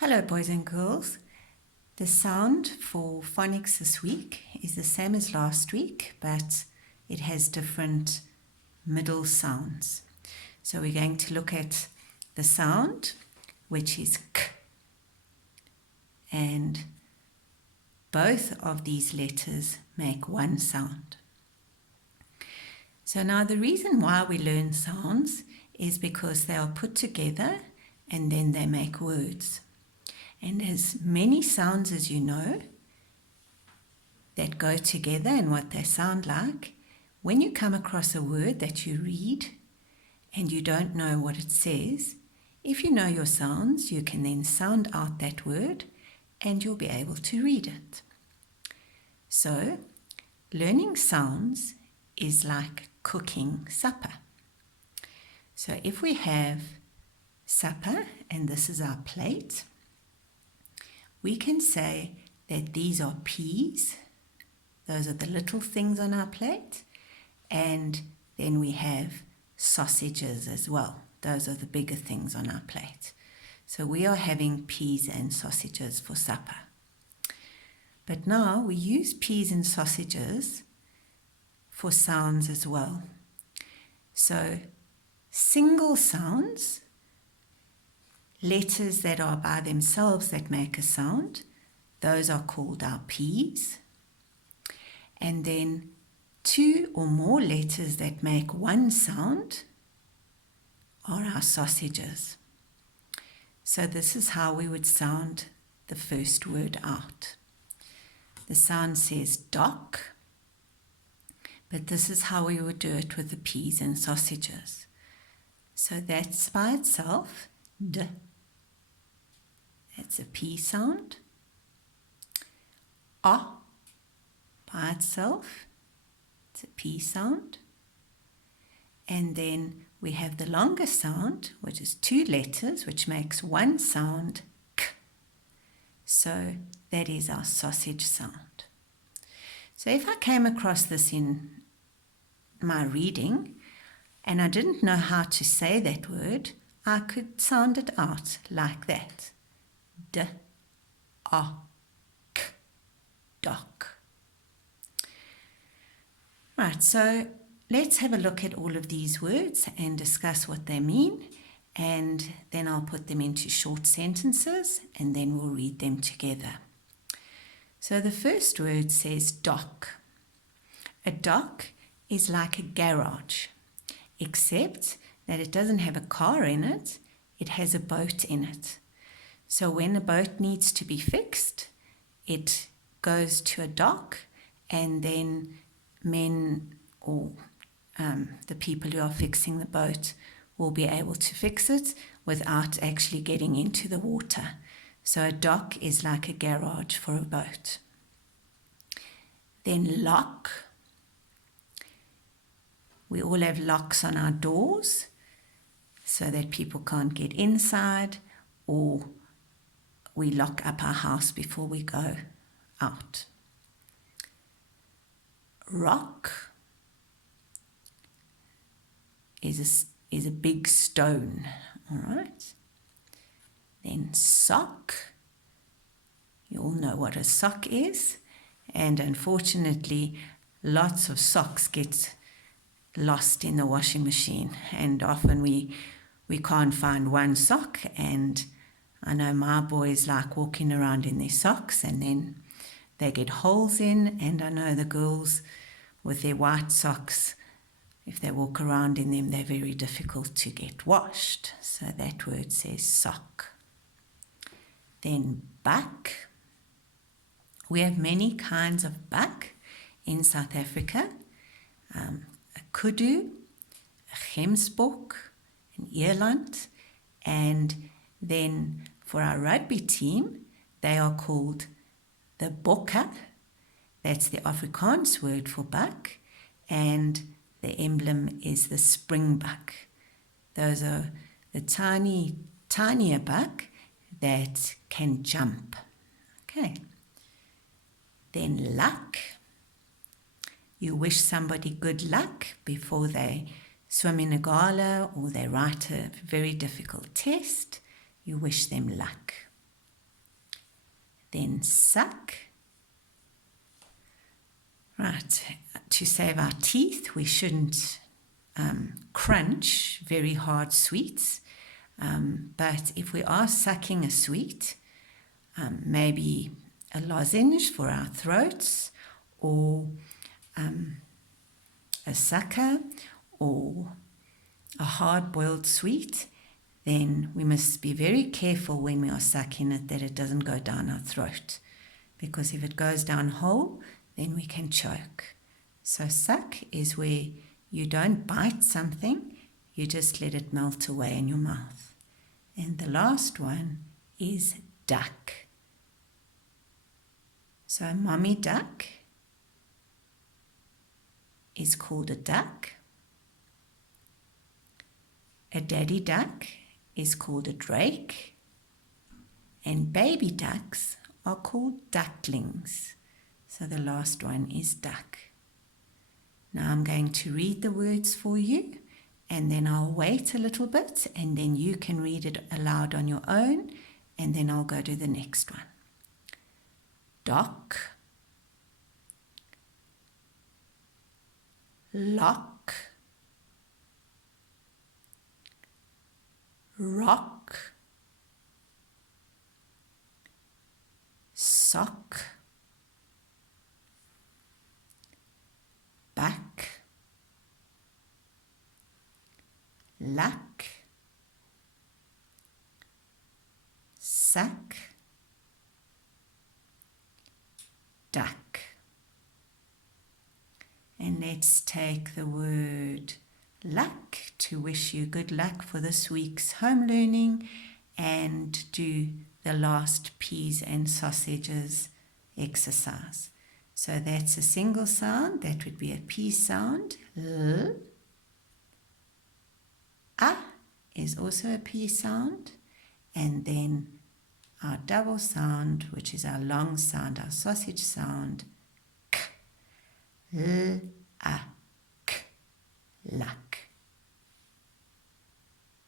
Hello, boys and girls. The sound for phonics this week is the same as last week, but it has different middle sounds. So we're going to look at the sound, which is k, and both of these letters make one sound. So now the reason why we learn sounds is because they are put together and then they make words. And as many sounds as you know that go together and what they sound like, when you come across a word that you read and you don't know what it says, if you know your sounds, you can then sound out that word and you'll be able to read it. So, learning sounds is like cooking supper. So if we have supper and this is our plate, we can say that these are peas. Those are the little things on our plate. And then we have sausages as well. Those are the bigger things on our plate. So we are having peas and sausages for supper. But now we use peas and sausages for sounds as well. So single sounds, letters that are by themselves that make a sound, those are called our P's. And then two or more letters that make one sound are our sausages. So this is how we would sound the first word out. The sound says dock, but this is how we would do it with the peas and sausages. So that's by itself, d. That's a P sound. A by itself, it's a P sound. And then we have the longer sound, which is two letters, which makes one sound, k. So that is our sausage sound. So if I came across this in my reading and I didn't know how to say that word, I could sound it out like that. D, a, k, dock. Right, so let's have a look at all of these words and discuss what they mean, and then I'll put them into short sentences and then we'll read them together. So the first word says dock. A dock is like a garage, except that it doesn't have a car in it, it has a boat in it. So when a boat needs to be fixed, it goes to a dock and then men or the people who are fixing the boat will be able to fix it without actually getting into the water. So a dock is like a garage for a boat. Then lock. We all have locks on our doors so that people can't get inside, or we lock up our house before we go out. Rock is a big stone, all right? Then sock. You all know what a sock is, and unfortunately, lots of socks get lost in the washing machine, and often we can't find one sock, and I know my boys like walking around in their socks and then they get holes in, and I know the girls with their white socks, if they walk around in them, they're very difficult to get washed. So that word says sock. Then buck. We have many kinds of buck in South Africa. A kudu, a gemsbok, an eland, and then for our rugby team, they are called the bokke. That's the Afrikaans word for buck, and the emblem is the springbuck. Those are the tinier buck that can jump. Okay. Then luck. You wish somebody good luck before they swim in a gala or they write a very difficult test. You wish them luck. then suck. Right, to save our teeth, we shouldn't crunch very hard sweets. But if we are sucking a sweet, maybe a lozenge for our throats, or a sucker, or a hard-boiled sweet, then we must be very careful when we are sucking it that it doesn't go down our throat, because if it goes down whole, then we can choke. So suck is where you don't bite something, you just let it melt away in your mouth. And the last one is duck. So mommy duck is called a duck. A daddy duck is called a drake. And baby ducks are called ducklings. So the last one is duck. Now I'm going to read the words for you, and then I'll wait a little bit, and then you can read it aloud on your own, and then I'll go to the next one. Dock, lock, rock, sock, back, luck, suck, duck. And let's take the word luck to wish you good luck for this week's home learning, and do the last peas and sausages exercise. So that's a single sound, that would be a P sound. L. A is also a P sound. And then our double sound, which is our long sound, our sausage sound, K. L, A, K, luck.